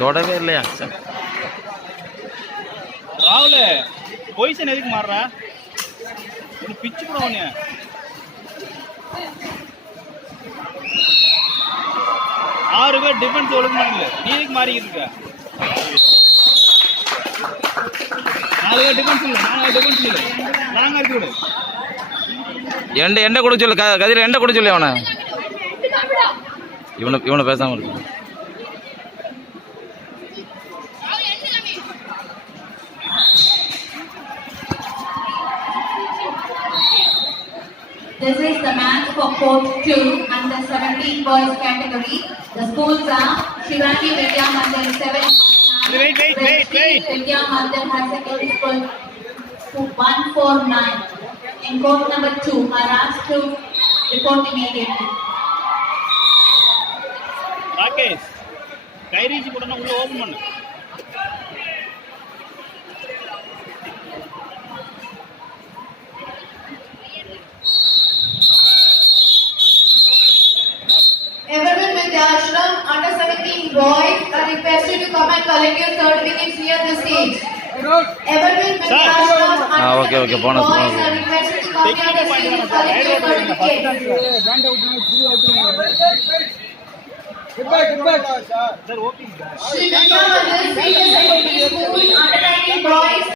தொடவே இல்லையா ராகுல பொசிஷன் எதுக்கு மாறுற பிச்சு கூட ஒண்ணு 6 பேர் டிஃபென்ஸ் ஒழுங்கு பண்ணல நீ எதுக்கு மாறிக்கிட்டு இருக்க 4 பேர் டிஃபென்ஸ் இல்ல 4 டிஃபென்ஸ் இல்ல லாங்கா இருக்கு விடு எண்ட கூட சொல்லு கதிர எண்ட கூட சொல்லு அவனை இவனை பேசாம இருக்கு This is the match for Court 2 under 17 boys category. The schools are Shivani Vidya Mandir 7. Wait. Vidya Mandir High Secondary School 149. In court number 2, Maharaj to report immediately. Rakesh, கைரீச்சி போடணும் உள்ள ஓபன் பண்ணு. Everyone with the ashram under 17 boys are requested to come and collect your certificates near the stage. Everyone with the ashram under 17 boys are requested to come near the stage and collect your certificates. Get back. Sir, okay. Shri Vidya Mandir Senior Secondary School under 19 boys